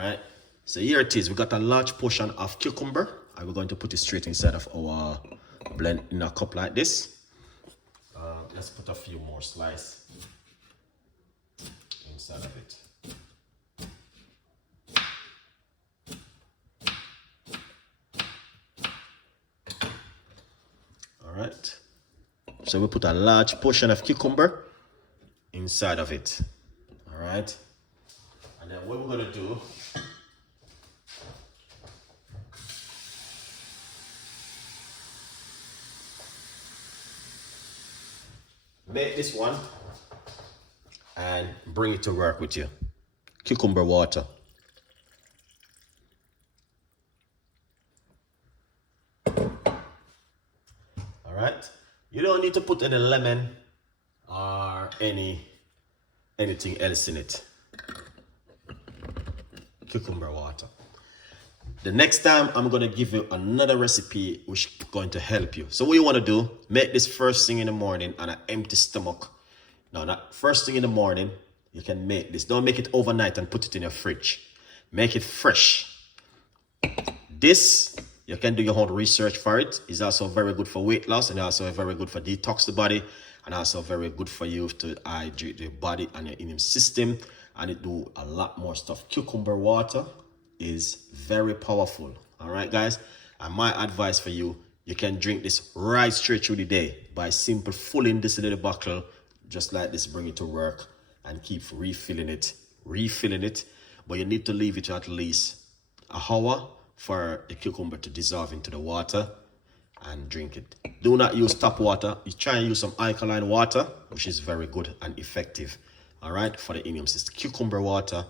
right, so here it is. We got a large portion of cucumber, and we're going to put it straight inside of our blend in a cup like this. Let's put a few more slices inside of it. All right, so we put a large portion of cucumber inside of it. All right, and then what we're gonna do, make this one and bring it to work with you. Cucumber water. All right, you don't need to put any lemon or anything else in it. Cucumber water. The next time I'm going to give you another recipe which is going to help you. So what you want to do, make this first thing in the morning on an empty stomach. No, not first thing in the morning. You can make this. Don't make it overnight and put it in your fridge. Make it fresh. This, you can do your own research for it. It's also very good for weight loss, and also very good for detox the body, and also very good for you to hydrate your body and your immune system. And it do a lot more stuff. Cucumber water is very powerful. All right, guys, and my advice for you, you can drink this right straight through the day by simple filling this into the bottle just like this, bring it to work and keep refilling it, but you need to leave it at least an hour for the cucumber to dissolve into the water and drink it. Do not use tap water. You try and use some alkaline water, which is very good and effective, all right, for the immune system. Cucumber water,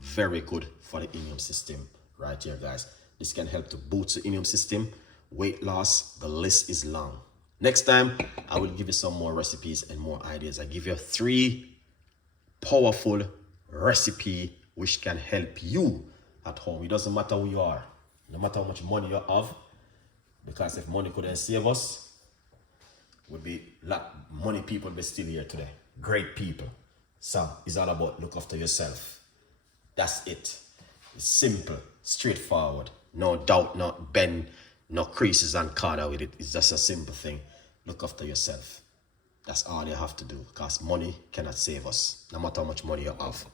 very good for the immune system right here, guys. This can help to boost the immune system, weight loss, the list is long. Next time I will give you some more recipes and more ideas. I give you 3 powerful recipes which can help you at home. It doesn't matter who you are, no matter how much money you have, because if money couldn't save us, would be money people be still here today, great people. So it's all about look after yourself. That's it. It's simple, straightforward, no doubt, not bend, no creases and corner with it. It's just a simple thing. Look after yourself. That's all you have to do, because money cannot save us, no matter how much money you have.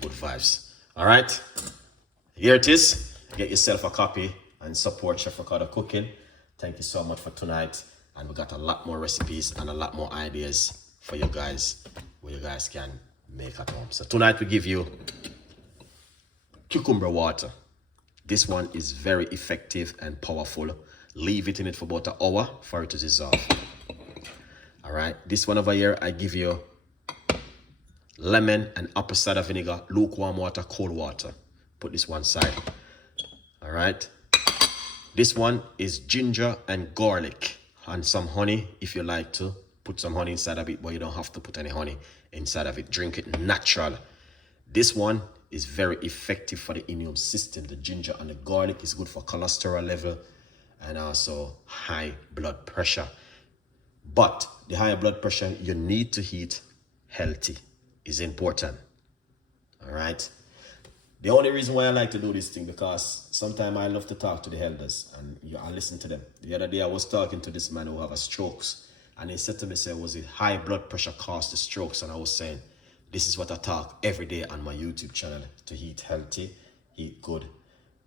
Good vibes. All right, here it is. Get yourself a copy and support Chef Ricardo Cooking. Thank you so much for tonight, and we got a lot more recipes and a lot more ideas for you guys, where you guys can make at home. So tonight we give you cucumber water. This one is very effective and powerful. Leave it in it for about an hour for it to dissolve. All right, this one over here, I give you lemon and apple cider vinegar, lukewarm water, cold water. Put this one side. All right, this one is ginger and garlic and some honey. If you like to put some honey inside of it, but you don't have to put any honey inside of it. Drink it natural. This one is very effective for the immune system. The ginger and the garlic is good for cholesterol level and also high blood pressure. But the higher blood pressure, you need to eat healthy, is important. All right. The only reason why I like to do this thing, because sometimes I love to talk to the elders and I listen to them. The other day I was talking to this man who have a strokes, and he said to me, was it high blood pressure caused the strokes? And I was saying, this is what I talk every day on my YouTube channel, to eat healthy, eat good,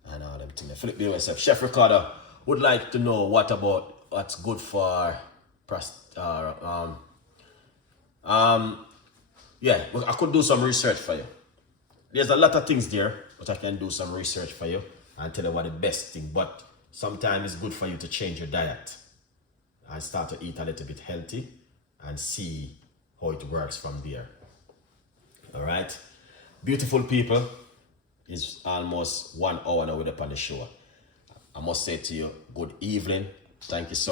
and all them things. Flip the myself. Chef Ricardo would like to know what's good for yeah, I could do some research for you. There's a lot of things there, but I can do some research for you and tell you what the best thing. But sometimes it's good for you to change your diet and start to eat a little bit healthy and see how it works from there. All right, beautiful people, it's almost 1 hour now we're up on the show. I must say to you, good evening. Thank you so much.